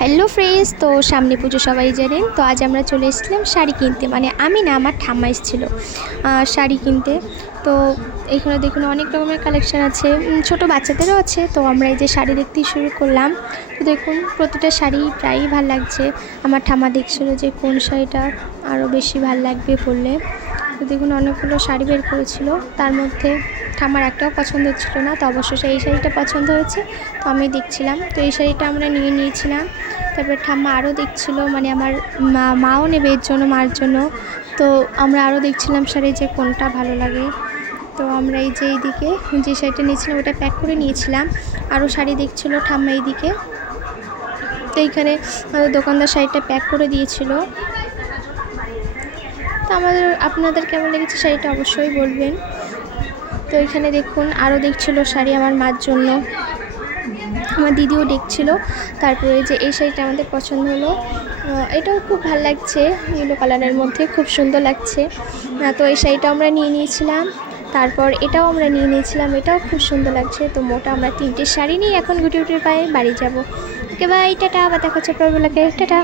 Hello friends, তো সামনে পুজো সবাই জানেন। তো আজ আমরা চলে এসেছিলাম শাড়ি কিনতে, মানে আমি না, আমার ঠাম্মা এসেছিলো শাড়ি কিনতে। তো এখানে দেখুন অনেক রকমের কালেকশান আছে, ছোট বাচ্চাদেরও আছে। তো আমরা এই যে শাড়ি দেখতেই শুরু করলাম। তো দেখুন প্রতিটা শাড়ি প্রায়ই ভাল লাগছে। আমার ঠাম্মা দেখছিলো যে কোন শাড়িটা আরও বেশি ভাল লাগবে পরলে। তো দেখুন অনেকগুলো শাড়ি বের করেছিল, তার মধ্যে ঠাম্মার একটাও পছন্দ হচ্ছিল না। তো অবশ্যই এই শাড়িটা পছন্দ হয়েছে, তো আমি দেখছিলাম। তো এই শাড়িটা আমরা নিয়েছিলাম। তারপর ঠাম্মা আরও দেখছিলো, মানে আমার মাও নেবে এর জন্য, মার জন্য। তো আমরা আরও দেখছিলাম শাড়ি যে কোনটা ভালো লাগে। তো আমরা এই যে এইদিকে যে শাড়িটা নিয়েছিলাম ওটা প্যাক করে নিয়েছিলাম। আরও শাড়ি দেখছিলো ঠাম্মা এইদিকে। তো এইখানে আমাদের দোকানদার শাড়িটা প্যাক করে দিয়েছিল। তো আপনাদের কেমন লেগেছে শাড়িটা অবশ্যই বলবেন। তো এখানে দেখুন আরও দেখছিলো শাড়ি আমার মার জন্য, আমার দিদিও দেখছিল। তারপরে যে এই শাড়িটা আমাদের পছন্দ হলো, এটাও খুব ভালো লাগছে, ইয়েলো কালারের মধ্যে খুব সুন্দর লাগছে। তো এই শাড়িটা আমরা নিয়েছিলাম। তারপর এটাও আমরা নিয়েছিলাম, এটাও খুব সুন্দর লাগছে। তো মোটা আমরা 3টে শাড়ি নিয়ে এখন গুটি পায়ে বাড়ি যাব। ওকে বাই, টাটা, আবার দেখা হচ্ছে পরের বেলাকে, টাটা।